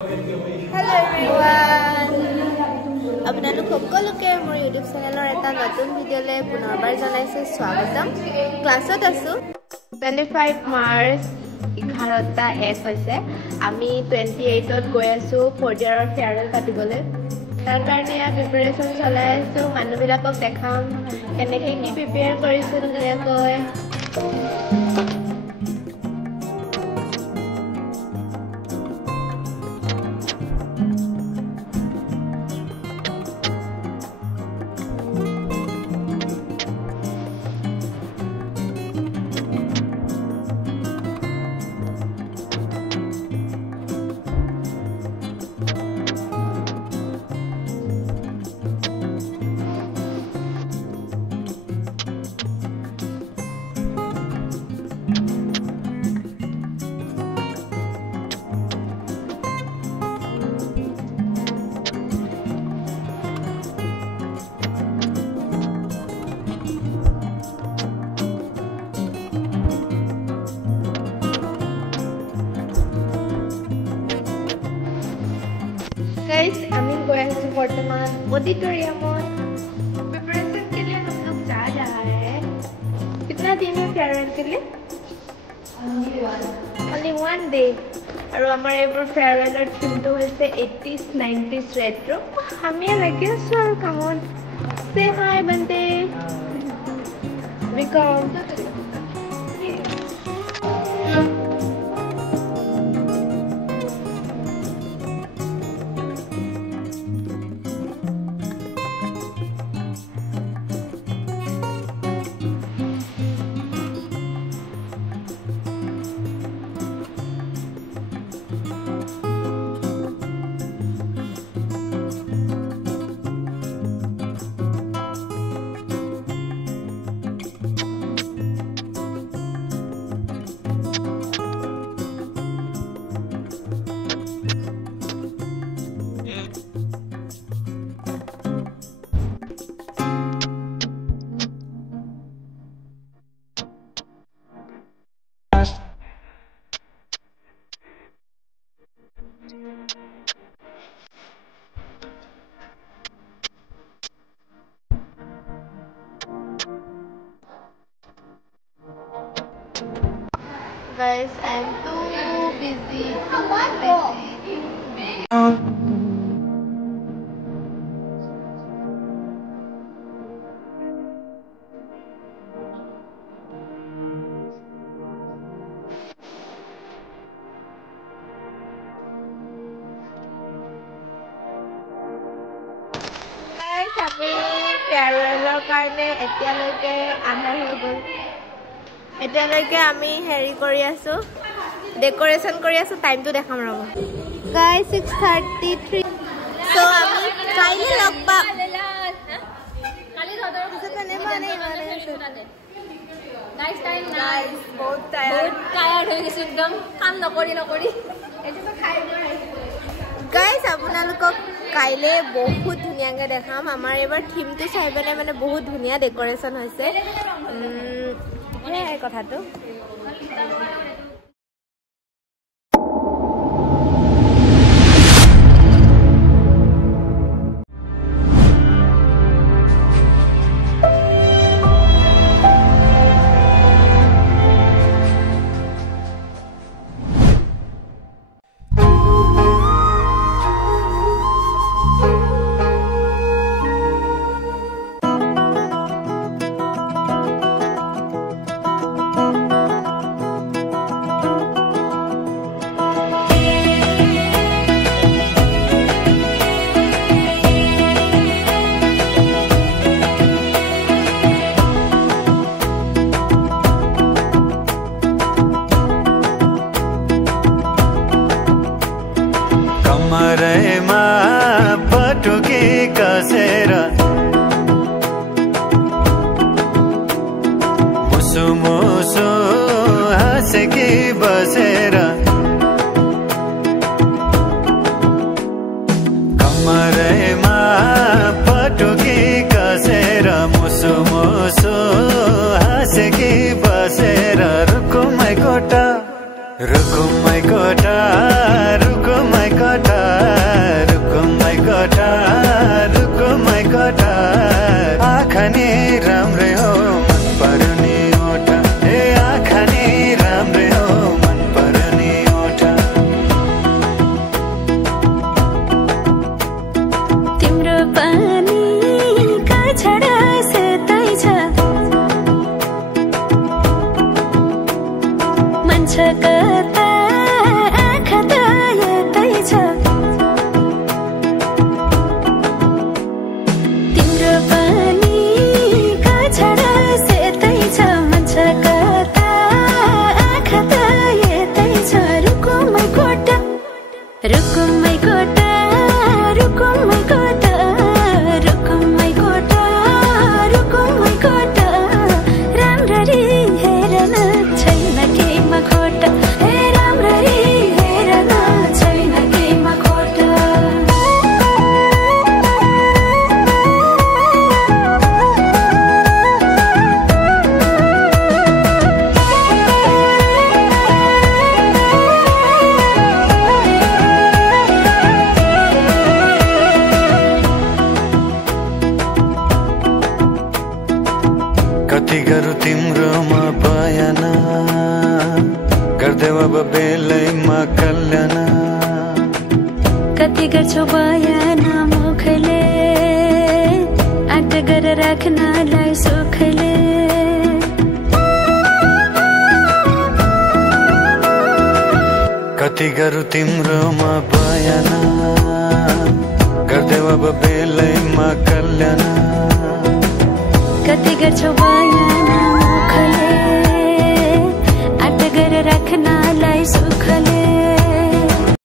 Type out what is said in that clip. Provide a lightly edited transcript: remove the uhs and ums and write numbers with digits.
Hello everyone. আপোনালোক সকলোকে মোৰ YouTube চেনেলৰ এটা নতুন ভিডিঅ'লে পুনৰবাৰ জনাইছো স্বাগতম। ক্লাছত আছো 25 মাৰ্চ 11টা 1 হৈছে। আমি 28ত গৈ আছো 4th ইয়াৰৰ ফেয়াৰৱেল পাতিবলৈ। তাৰ কাৰণে প্ৰিপাৰেচন চলাই আছো। মানুহবিলাকক দেখাম কেনেকৈ কি প্ৰিপেয়াৰ কৰিছো ধুনীয়াকৈ। Guys, I'm going to वर्तमान ऑडिटोरियम प्रिपरेशन के लिए हम लोग जा रहा है। कितना दिन है फेयरवेल के लिए? Only one day। और हमारे एवर फेयरवेल और थीम तो वैसे 80s 90s रेट्रो। हमें लगे sir come on say hi बंदे। Welcome। Guys, I'm too busy. Guys, happy farewell karne etialoke anar ho gol. এতিয়ালৈকে আমি হেৰি কৰি আছো ডেকোৰেশন কৰি আছো টাইমটো দেখাম ৰব গাইস 6:33 সো আমি কাইলে লগ পাম কালি ধৰৰ পিছত মানে গাইস টাইম গাইস বহুত টায়াৰ্ড হৈ গৈছে একদম কাম নকৰি এটো খাই গাইস আপোনালোকক কাইলে বহুত ধুনীয়াকৈ দেখাম আমাৰ এবাৰ থিমটো চাই পেলাই মানে বহুত ধুনীয়া ডেকোৰেশন হৈছে এই কথাটো कमरेमा पटुकी कसेर मुसु मुसु हाँसेकी बसेर कमरेमा पटुकी कसेर मुसु मुसु हाँसेकी बसेर रुकुमै कोटा रुकुमै कोटा कति गरौँ तिम्रोमा बयान गर्देऊ अब बेलैमा कल्याण कति गर्छौ बयान मुखले आँट गरेर राख्नलाई सुखले कति गरौँ तिम्रोमा बयान गर्देऊ अब बेलैमा कल्याण कति गर्छौ बयान मुखले आँट गरेर राख्नलाई सुखले